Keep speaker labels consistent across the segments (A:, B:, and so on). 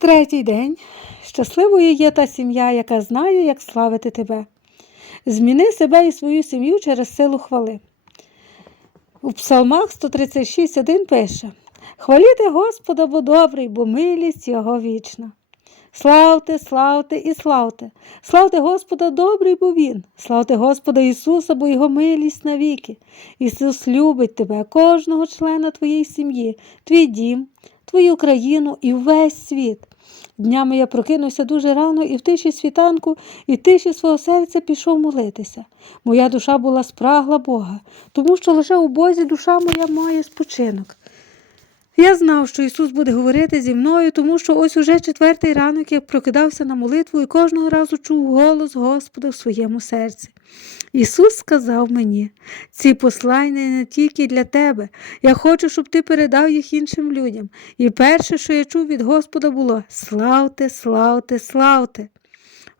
A: Третій день. Щасливою є та сім'я, яка знає, як славити тебе. Зміни себе і свою сім'ю через силу хвали. У Псалмах 136.1 пише: Хваліте Господа, бо добрий, бо милість Його вічна. Славте, славте і славте. Славте Господа добрий, бо Він. Славте Господа Ісуса, бо Його милість навіки. Ісус любить тебе, кожного члена твоєї сім'ї, твій дім, твою країну і весь світ. Днями я прокинувся дуже рано і в тиші світанку, і в тиші свого серця пішов молитися. Моя душа була спрагла Бога, тому що лише у Бозі душа моя має спочинок. Я знав, що Ісус буде говорити зі мною, тому що ось уже четвертий ранок я прокидався на молитву і кожного разу чув голос Господа в своєму серці. Ісус сказав мені, ці послання не тільки для тебе. Я хочу, щоб ти передав їх іншим людям. І перше, що я чув від Господа, було славте, славте, славте.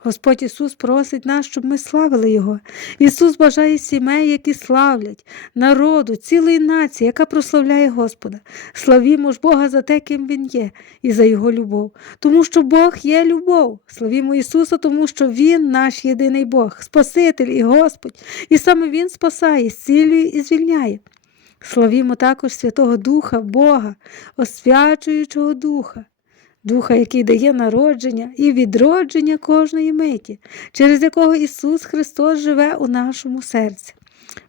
A: Господь Ісус просить нас, щоб ми славили Його. Ісус бажає сімей, які славлять, народу, цілої нації, яка прославляє Господа. Славімо ж Бога за те, ким Він є, і за Його любов. Тому що Бог є любов. Славімо Ісуса, тому що Він наш єдиний Бог, Спаситель і Господь, і саме Він спасає, зцілює і звільняє. Славімо також Святого Духа, Бога, освячуючого Духа. Духа, який дає народження і відродження кожної миті, через якого Ісус Христос живе у нашому серці.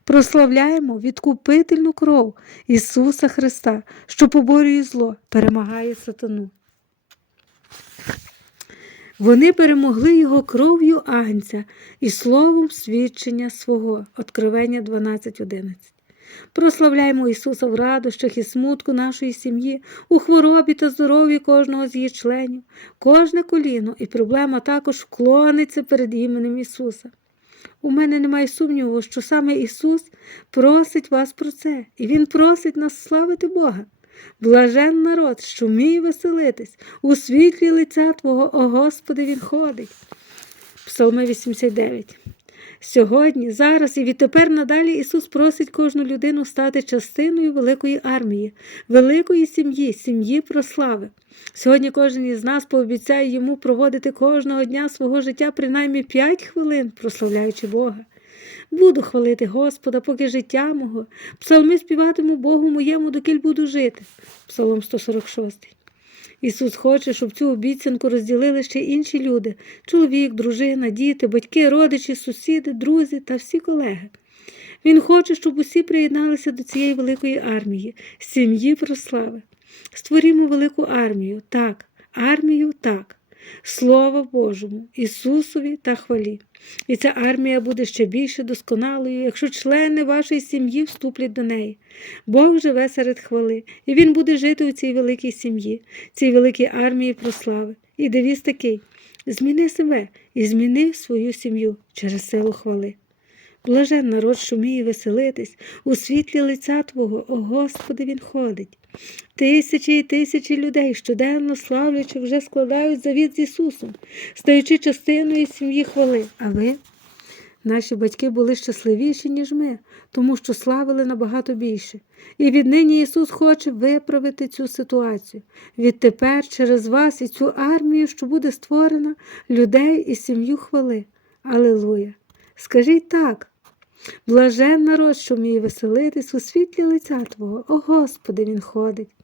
A: Прославляємо відкупительну кров Ісуса Христа, що поборює зло, перемагає сатану. Вони перемогли його кров'ю Агнця і словом свідчення свого. Откровення 12.11. Прославляємо Ісуса в радощах і смутку нашої сім'ї, у хворобі та здоров'ї кожного з її членів, кожне коліно і проблема також вклониться перед іменем Ісуса. У мене немає сумніву, що саме Ісус просить вас про це, і Він просить нас славити Бога. Блажен народ, що вміє веселитись, у світлі лиця Твого, о Господи, Він ходить. Псалми 89 Сьогодні, зараз і відтепер надалі Ісус просить кожну людину стати частиною великої армії, великої сім'ї, сім'ї прослави. Сьогодні кожен із нас пообіцяє йому проводити кожного дня свого життя принаймні 5 хвилин, прославляючи Бога. Буду хвалити Господа, поки життя мого, псалми співатиму Богу моєму, докіль буду жити. Псалом 146. Ісус хоче, щоб цю обіцянку розділили ще інші люди чоловік, дружина, діти, батьки, родичі, сусіди, друзі та всі колеги. Він хоче, щоб усі приєдналися до цієї великої армії, сім'ї прослави. Створімо велику армію, так, армію так. Слава Божому, Ісусові та хвалі. І ця армія буде ще більше досконалою, якщо члени вашої сім'ї вступлять до неї. Бог живе серед хвали, і Він буде жити у цій великій сім'ї, цій великій армії прослави. І девіз такий: зміни себе і зміни свою сім'ю через силу хвали. Блажен народ, що вміє веселитись, у світлі лиця Твого, о Господи, Він ходить. Тисячі і тисячі людей, щоденно славлячи, вже складають завіт з Ісусом, стаючи частиною сім'ї хвали. А ви? Наші батьки були щасливіші, ніж ми, тому що славили набагато більше. І віднині Ісус хоче виправити цю ситуацію. Відтепер через вас і цю армію, що буде створена, людей і сім'ю хвали. Алилуя! Скажіть так. Блажен народ, що вміє веселитись у світлі лиця Твого, о Господи, Він ходить.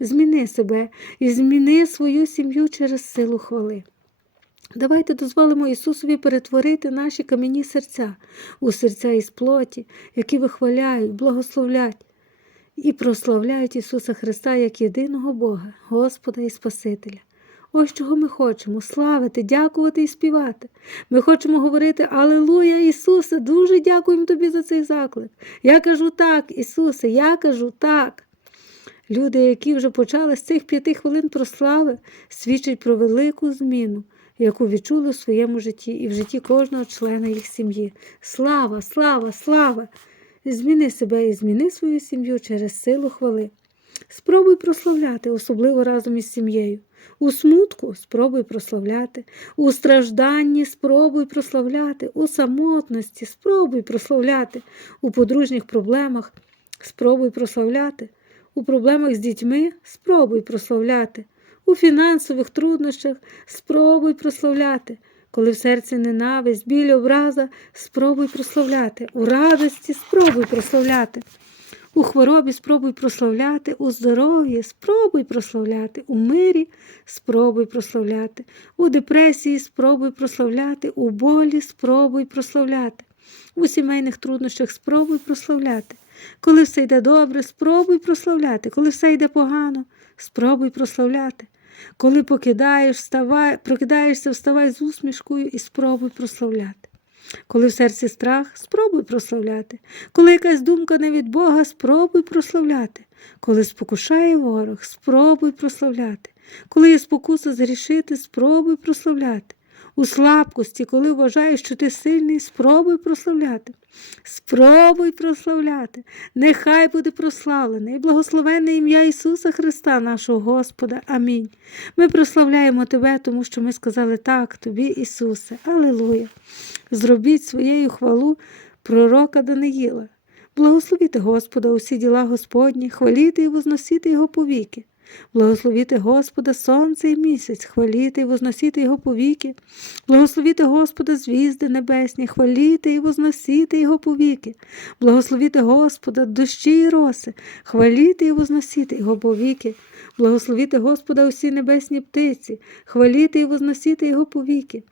A: Зміни себе і зміни свою сім'ю через силу хвали. Давайте дозволимо Ісусові перетворити наші кам'яні серця у серця із плоті, які вихваляють, благословлять і прославляють Ісуса Христа як єдиного Бога, Господа і Спасителя. Ось чого ми хочемо славити, дякувати і співати. Ми хочемо говорити Алелуя, Ісусе, дуже дякуємо Тобі за цей заклик. Я кажу так, Ісусе, я кажу так. Люди, які вже почали з цих п'яти хвилин прослави, свідчать про велику зміну, яку відчули в своєму житті і в житті кожного члена їх сім'ї. Слава, слава, слава! Зміни себе і зміни свою сім'ю через силу хвали. Спробуй прославляти, особливо разом із сім'єю. У смутку спробуй прославляти, у стражданні спробуй прославляти, у самотності спробуй прославляти, у подружніх проблемах спробуй прославляти, у проблемах з дітьми спробуй прославляти, У фінансових труднощах спробуй прославляти. Коли в серці ненависть, біль, образа, спробуй прославляти. У радості спробуй прославляти. У хворобі спробуй прославляти, у здоров'ї спробуй прославляти, у мирі спробуй прославляти, у депресії спробуй прославляти, у болі спробуй прославляти, у сімейних труднощах спробуй прославляти. Коли все йде добре, спробуй прославляти, коли все йде погано, спробуй прославляти. Коли покидаєш, вставай, прокидаєшся, вставай з усмішкою і спробуй прославляти. Коли в серці страх, спробуй прославляти. Коли якась думка не від Бога, спробуй прославляти. Коли спокушає ворог, спробуй прославляти. Коли є спокуса згрішити, спробуй прославляти. У слабкості, коли вважаєш, що ти сильний, спробуй прославляти. Спробуй прославляти. Нехай буде прославлене і благословенне ім'я Ісуса Христа, нашого Господа. Амінь. Ми прославляємо Тебе, тому що ми сказали так Тобі, Ісусе. Алілуя. Зробіть своєю хвалу пророка Даниїла. Благословіте Господа усі діла Господні, хваліти і возносіти Його повіки. Благословіте Господа сонце і місяць, хваліти і возносіти Його повіки. Благословіте Господа звізди небесні, хваліти і возносіти Його повіки. Благословіте Господа дощі і роси, хваліти і возносіти Його повіки. Благословіте Господа усі небесні птиці, хваліти і возносіти Його повіки.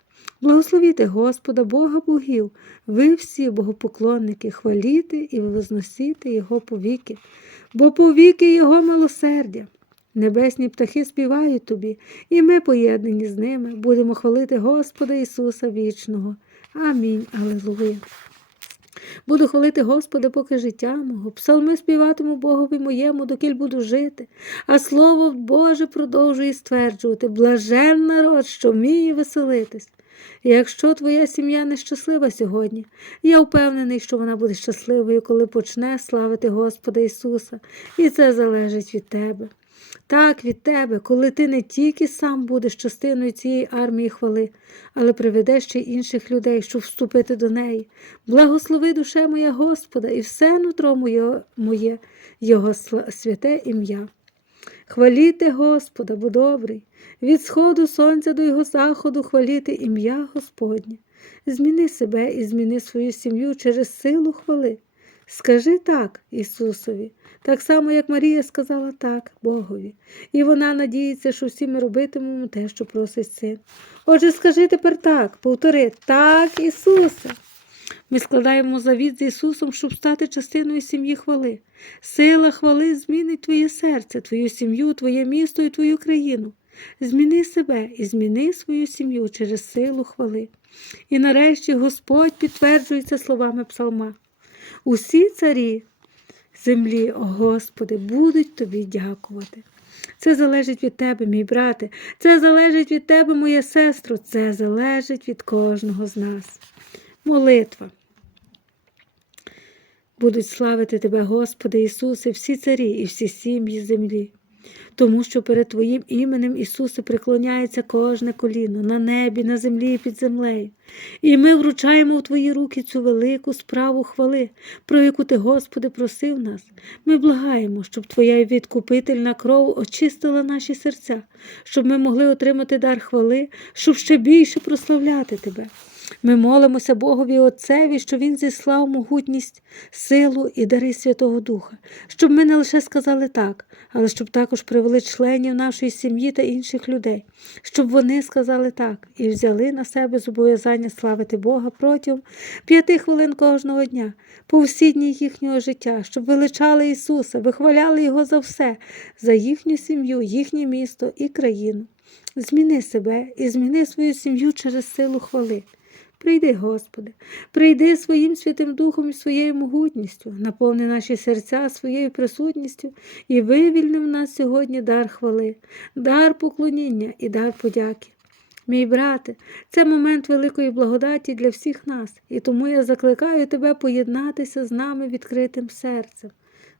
A: Благословіте Господа, Бога богів, ви всі богопоклонники, хваліти і возносіти Його повіки, бо повіки Його милосердя. Небесні птахи співають тобі, і ми, поєднані з ними, будемо хвалити Господа Ісуса вічного. Амінь. Аллилуйя. Буду хвалити Господа, поки життя мого. Псалми співатиму Богові моєму, докіль буду жити, а слово Боже продовжує стверджувати блажен народ, що вміє веселитись. Якщо твоя сім'я нещаслива сьогодні, я впевнений, що вона буде щасливою, коли почне славити Господа Ісуса, і це залежить від тебе. Так, від тебе, коли ти не тільки сам будеш частиною цієї армії хвали, але приведеш ще й інших людей, щоб вступити до неї. Благослови душе моя Господа, і все нутро моє, моє Його святе ім'я. Хваліте Господа, бо добрий, від сходу сонця до його заходу хваліти ім'я Господнє. Зміни себе і зміни свою сім'ю через силу хвали. Скажи так Ісусові, так само, як Марія сказала так Богові, і вона надіється, що всі ми робитимемо те, що просить син. Отже, скажи тепер так, повтори так, Ісусе. Ми складаємо завіт з Ісусом, щоб стати частиною сім'ї хвали. Сила хвали змінить твоє серце, твою сім'ю, твоє місто і твою країну. Зміни себе і зміни свою сім'ю через силу хвали. І нарешті Господь підтверджується словами псалма. Усі царі землі, о Господи, будуть тобі дякувати. Це залежить від тебе, мій брате, це залежить від тебе, моя сестро, це залежить від кожного з нас. Молитва. Будуть славити Тебе, Господи Ісусе, всі царі і всі сім'ї землі. Тому що перед Твоїм іменем Ісусе преклоняється кожне коліно на небі, на землі і під землею. І ми вручаємо в Твої руки цю велику справу хвали, про яку Ти, Господи, просив нас. Ми благаємо, щоб Твоя відкупительна кров очистила наші серця, щоб ми могли отримати дар хвали, щоб ще більше прославляти Тебе. Ми молимося Богові Отцеві, що Він зіслав могутність, силу і дари Святого Духа, щоб ми не лише сказали так, але щоб також привели членів нашої сім'ї та інших людей, щоб вони сказали так і взяли на себе зобов'язання славити Бога протягом п'яти хвилин кожного дня, по всі дні їхнього життя, щоб величали Ісуса, вихваляли Його за все, за їхню сім'ю, їхнє місто і країну. Зміни себе і зміни свою сім'ю через силу хвали. Прийди, Господи, прийди своїм Святим Духом і своєю могутністю, наповни наші серця своєю присутністю і вивільни в нас сьогодні дар хвали, дар поклоніння і дар подяки. Мій брате, це момент великої благодаті для всіх нас, і тому я закликаю тебе поєднатися з нами відкритим серцем.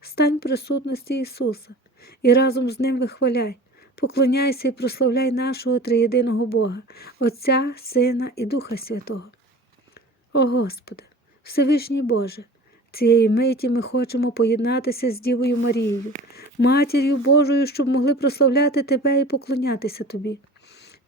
A: Стань присутності Ісуса і разом з Ним вихваляй. Поклоняйся і прославляй нашого триєдиного Бога, Отця, Сина і Духа Святого. О Господи, Всевишній Боже, Цієї миті ми хочемо поєднатися з Дівою Марією, матір'ю Божою, щоб могли прославляти Тебе і поклонятися Тобі.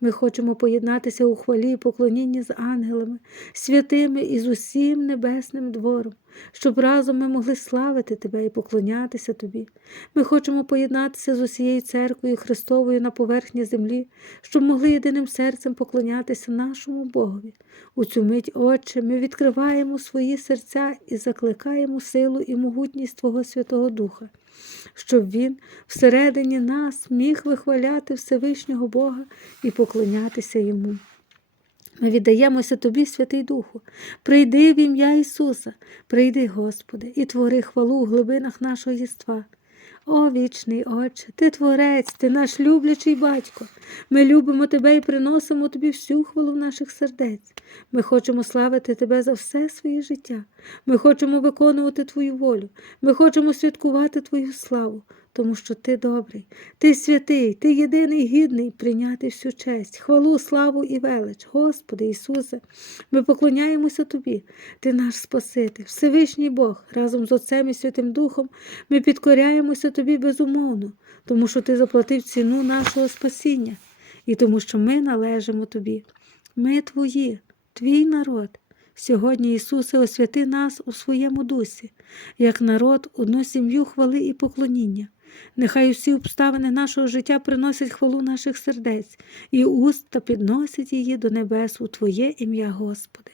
A: Ми хочемо поєднатися у хвалі і поклонінні з ангелами, святими і з усім небесним двором, щоб разом ми могли славити Тебе і поклонятися Тобі. Ми хочемо поєднатися з усією церквою Христовою на поверхні землі, щоб могли єдиним серцем поклонятися нашому Богові. У цю мить, Отче, ми відкриваємо свої серця і закликаємо силу і могутність Твого Святого Духа, щоб Він всередині нас міг вихваляти Всевишнього Бога і поклонятися Йому. Ми віддаємося Тобі, Святий Духу. Прийди в ім'я Ісуса, прийди, Господи, і твори хвалу у глибинах нашого єства. О, вічний Отче, Ти Творець, Ти наш люблячий батько. Ми любимо Тебе і приносимо Тобі всю хвалу наших сердець. Ми хочемо славити Тебе за все своє життя. Ми хочемо виконувати Твою волю. Ми хочемо святкувати Твою славу, тому що Ти добрий, Ти святий, Ти єдиний гідний прийняти всю честь, хвалу, славу і велич. Господи Ісусе, ми поклоняємося Тобі, Ти наш Спаситель, Всевишній Бог, разом з Отцем і Святим Духом ми підкоряємося Тобі безумовно, тому що Ти заплатив ціну нашого спасіння і тому, що ми належимо Тобі. Ми Твої, Твій народ. Сьогодні, Ісусе, освяти нас у своєму дусі, як народ, одну сім'ю хвали і поклоніння. Нехай усі обставини нашого життя приносять хвалу наших сердець і уст та підносять її до небес у Твоє ім'я, Господи.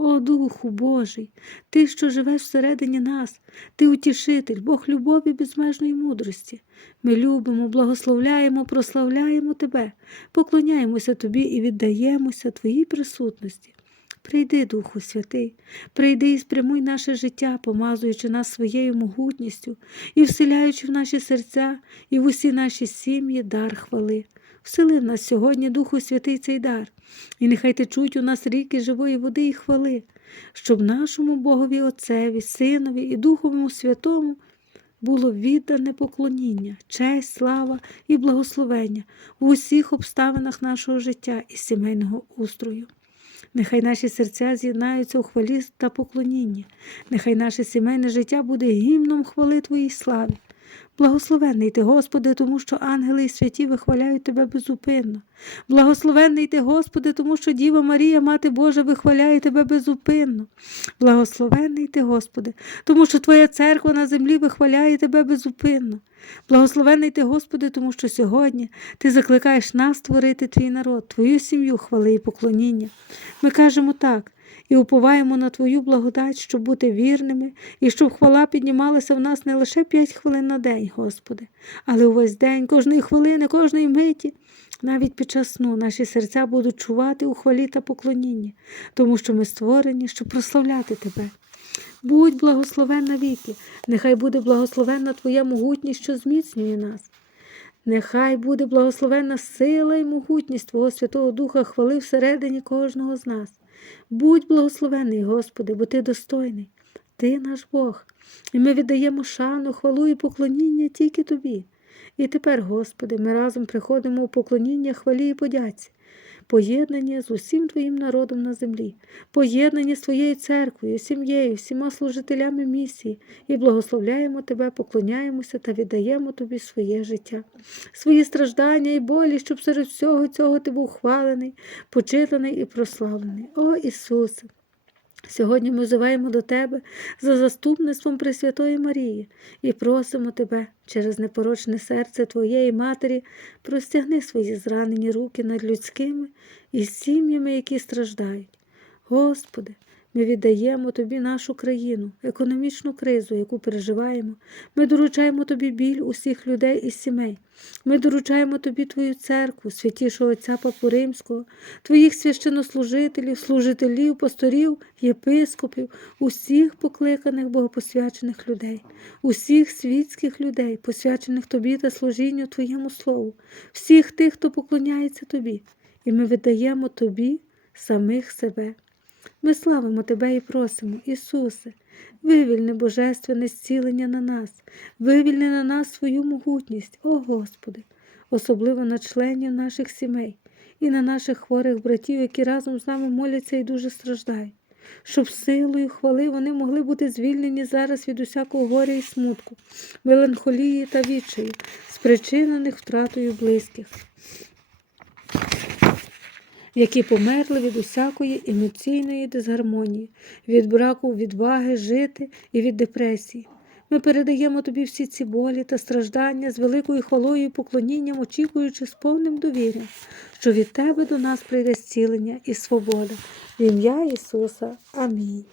A: О Духу Божий, Ти, що живеш всередині нас, Ти утішитель, Бог любові безмежної мудрості. Ми любимо, благословляємо, прославляємо Тебе, поклоняємося Тобі і віддаємося Твоїй присутності. Прийди, Духу Святий, прийди і спрямуй наше життя, помазуючи нас своєю могутністю і вселяючи в наші серця і в усі наші сім'ї дар хвали. Всели в нас сьогодні, Духу Святий, цей дар, і нехай течуть у нас ріки живої води і хвали, щоб нашому Богові Отцеві, Синові і Духовому Святому було віддане поклоніння, честь, слава і благословення в усіх обставинах нашого життя і сімейного устрою. Нехай наші серця з'єднаються у хвалі та поклонінні, нехай наше сімейне життя буде гімном хвали Твоїй слави. Благословенний ти, Господи, тому що ангели і святі вихваляють Тебе безупинно. Благословенний ти, Господи, тому що Діва Марія, Мати Божа, вихваляє Тебе безупинно. Благословенний ти, Господи, тому що Твоя церква на землі вихваляє Тебе безупинно. Благословенний ти, Господи, тому що сьогодні Ти закликаєш нас створити Твій народ, Твою сім'ю, хвали і поклоніння. Ми кажемо так і уповаємо на Твою благодать, щоб бути вірними, і щоб хвала піднімалася в нас не лише п'ять хвилин на день, Господи, але увесь день, кожної хвилини, кожної миті. Навіть під час сну наші серця будуть чувати у хвалі та поклонінні, тому що ми створені, щоб прославляти Тебе. Будь благословенна віки, нехай буде благословенна Твоя могутність, що зміцнює нас. Нехай буде благословенна сила і могутність Твого Святого Духа хвали всередині кожного з нас. Будь благословений, Господи, бо Ти достойний, Ти наш Бог, і ми віддаємо шану, хвалу і поклоніння тільки Тобі. І тепер, Господи, ми разом приходимо у поклоніння хвалі і подяці, поєднані з усім Твоїм народом на землі, поєднані з Твоєю церквою, сім'єю, всіма служителями місії, і благословляємо Тебе, поклоняємося та віддаємо Тобі своє життя, свої страждання і болі, щоб серед всього цього Ти був хвалений, почитаний і прославлений. О Ісусе! Сьогодні ми взиваємо до Тебе за заступництвом Пресвятої Марії і просимо Тебе через непорочне серце Твоєї Матері простягни свої зранені руки над людськими і сім'ями, які страждають. Господи, ми віддаємо Тобі нашу країну, економічну кризу, яку переживаємо. Ми доручаємо Тобі біль усіх людей і сімей. Ми доручаємо Тобі Твою церкву, святішого Отця Папу Римського, Твоїх священнослужителів, служителів, пасторів, єпископів, усіх покликаних богопосвячених людей, усіх світських людей, посвячених Тобі та служінню Твоєму Слову, всіх тих, хто поклоняється Тобі, і ми віддаємо Тобі самих себе. Ми славимо Тебе і просимо, Ісусе, вивільни божественне зцілення на нас, вивільни на нас свою могутність, о Господи, особливо на членів наших сімей і на наших хворих братів, які разом з нами моляться і дуже страждають. щоб силою хвали вони могли бути звільнені зараз від усякого горя і смутку, меланхолії та відчаю, спричинених втратою близьких, які померли від усякої емоційної дисгармонії, від браку відваги жити і від депресії. Ми передаємо тобі всі ці болі та страждання з великою хвалою і поклонінням, очікуючи з повним довір'ям, що від тебе до нас прийде зцілення і свобода. В ім'я Ісуса. Амінь.